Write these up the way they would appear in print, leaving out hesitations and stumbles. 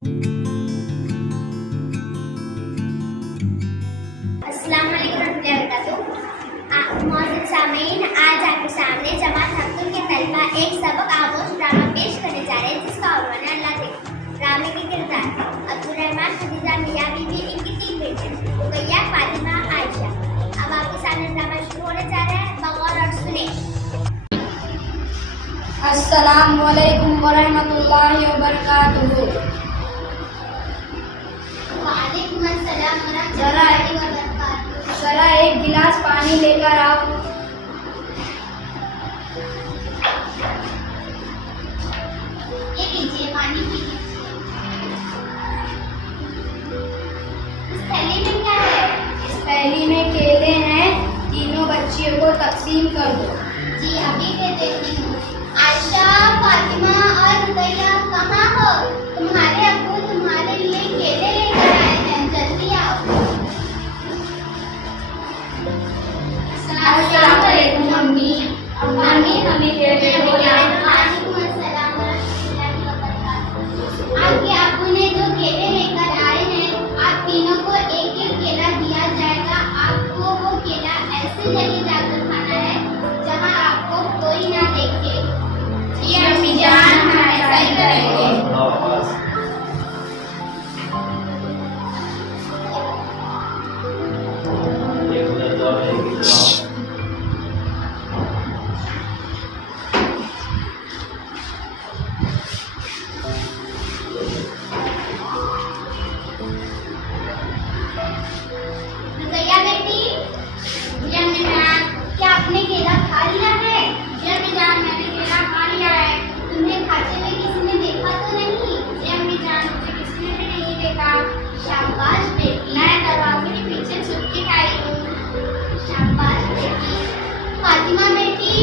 अस्सलाम वालेकुम मौजूद सामीन, आज आपके सामने जमात हफ्तुल के तलबा एक सबक आमोज ड्रामा पेश करने जा रहे हैं जिसका उन्वान है अल्लाह देखो। ड्रामे के किरदार अब्दुर्रहमान, खदीजा, मियां बीवी, इनकी 3 बेटियां रुकैया, फातिमा, आयशा। अब आपके सामने ड्रामा शुरू होने जा रहा है, बगौर और सुने। अस्सलामु अलैकुम वरहमतुल्लाहि वबरकातुहू। वालेकुम अस्सलाम वरहमतुल्लाहि वबरकातुहू। जरा एक गिलास पानी लेकर आओ। ये लीजिए, पानी पीजिए। इस थैली में क्या है? इस थैली में केले हैं, तीनों बच्चियों को तकसीम कर दो। जी अभी दे देती हूँ। आयशा, फातिमा और रुकैया कहाँ हो? तुम्हारे अब्बू तुम्हारे लिए केले लेकर आए हैं, जल्दी आओ। अस्सलाम वालेकुम अम्मी। अम्मी हमें केले दो ना। वालेकुम अस्सलाम वरहमतुल्लाहि वबरकातुहू। आपके अब्बू ने जो केले लेकर आए हैं, आप तीनों को एक एक केला दिया जाएगा। आपको वो केला ऐसे जगह जाकर खाना है जहाँ आपको कोई ना देखे। जी अम्मी जान, हम ऐसा ही करेंगे। रुकैया बेटी, जी अम्मी जान, क्या आपने केला खा लिया है? जी अम्मी जान, मैंने केला खा लिया है। तुम्हें खाते हुए किसी ने देखा तो नहीं? जी अम्मी जान, मुझे किसी ने भी नहीं देखा। शाबाश बेटी, मैं दरवाजे के पीछे छुप के खाई हूँ। शाबाश बेटी। फातिमा बेटी,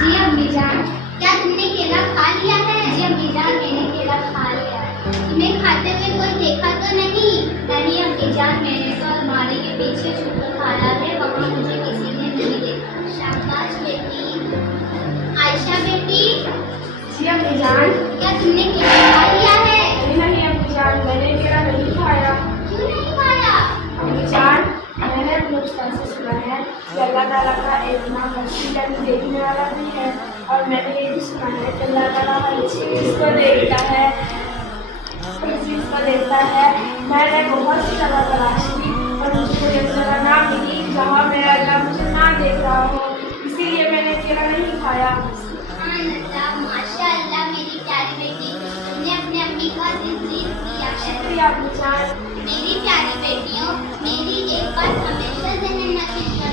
जी अम्मी जान। क्या तुमने केला खा लिया है? जी अम्मी जान, मैंने केला खा लिया है। तुम्हें खाते हुए कोई देखा तो नहीं? नहीं अम्मी जान, मैंने तो अलमारी के पीछे छुपकर खाया है, वहाँ मुझे किसी ने नहीं देखा। शाबाश बेटी। आयशा बेटी, जी अम्मी जान। क्या तुमने केला खा लिया है? नहीं अम्मी जान, मैंने केला नहीं खाया। क्यों नहीं खाया? अम्मी जान, मैंने अपने उस्ताद से सुना है कि अल्लाह ताला का एक नाम अच्छी यानी देखने वाला भी है, और मैंने ये भी सुना है कि अल्लाह ताला हर चीज़ को देखता है, हर चीज़ को देखता है। मैंने बहुत सी जगह तलाश की और मुझे कोई ऐसी जगह ना मिली जहाँ मेरा अल्लाह मुझे ना देख रहा हो, इसीलिए मैंने केला नहीं खाया। सुभान अल्लाह, माशाअल्लाह मेरी प्यारी बेटी, तुमने अपने अम्मी का दिल जीत लिया है। शुक्रिया अम्मी जान। मेरी प्यारी बेटियों, मेरी एक बात हमेशा ज़हन नशीब कर